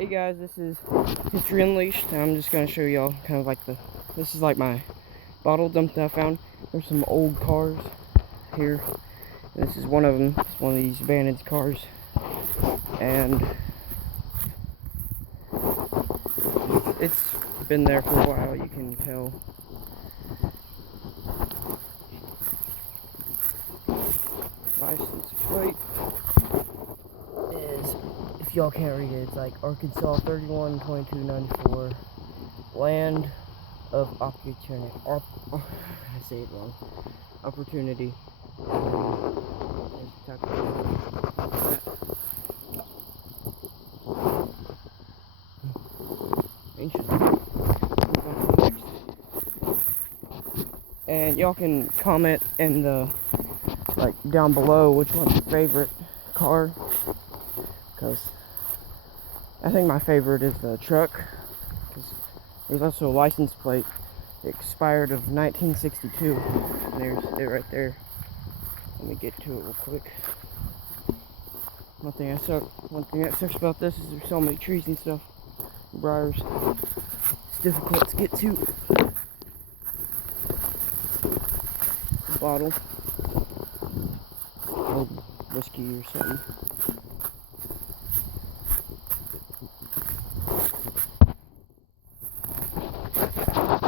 Hey guys, this is History Unleashed, and I'm just going to show y'all kind of like this is like my bottle dump that I found. There's some old cars here, and this is one of them. It's one of these abandoned cars, and it's been there for a while, you can tell. License plate is, if y'all can't read it, it's like Arkansas 312294, land of opportunity. I say it wrong. Opportunity. And y'all can comment in the down below which one's your favorite car, because I think my favorite is the truck, because there's also a license plate expired of 1962. There's it right there. Let me get to it real quick. One thing that sucks about this is there's so many trees and stuff, briars. It's difficult to get to. A bottle, old whiskey or something.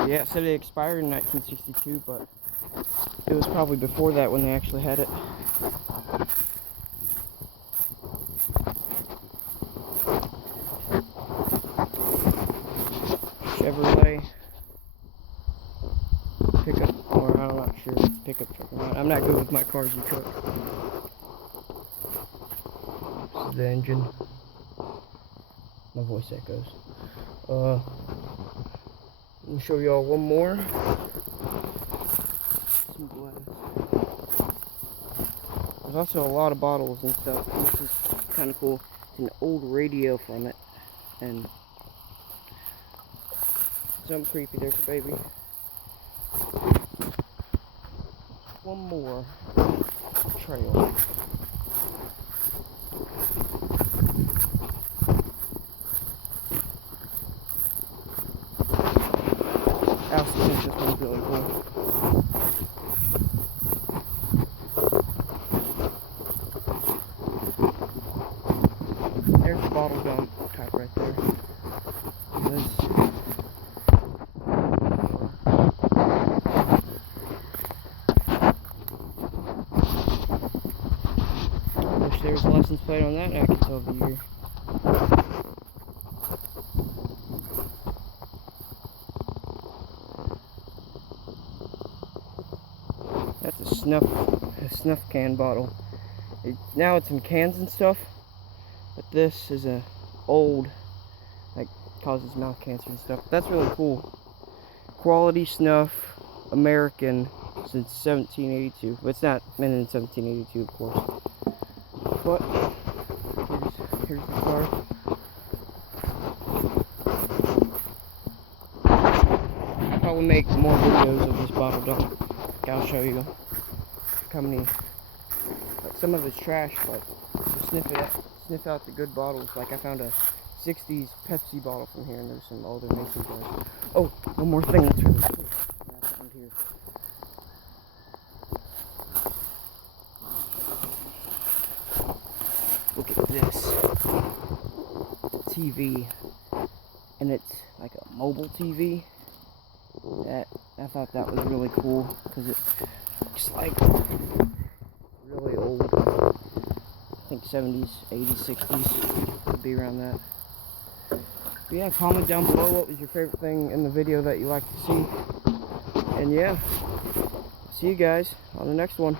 Yeah, it said it expired in 1962, but it was probably before that when they actually had it. Chevrolet pickup, or I'm not sure if it's pickup truck or not. I'm not good with my cars and trucks. This is the engine. My voice echoes. Let me show y'all one more. Some glass. There's also a lot of bottles and stuff. This is kind of cool. It's an old radio from it, and something creepy. There's a baby. One more trail. I also think this one's really cool. There's the bottle dump type right there. Wish there was a license plate on that, and I could tell the year. That's a snuff can bottle. Now it's in cans and stuff, but this is a old, causes mouth cancer and stuff. That's really cool. Quality snuff, American, since 1782. But it's not made in 1782, of course. But here's the car. I'll probably make more videos of this bottle dump. I'll show you how many. Some of it's trash, but sniff out the good bottles. Like I found a 60s Pepsi bottle from here, and there's some older Mason jars. Oh, one more thing that's really cool that I found here. Look at this. It's a TV, and it's like a mobile TV. I thought that was really cool because it looks like really old. I think 70s, 80s, 60s would be around that. But yeah, comment down below what was your favorite thing in the video that you like to see. And yeah, see you guys on the next one.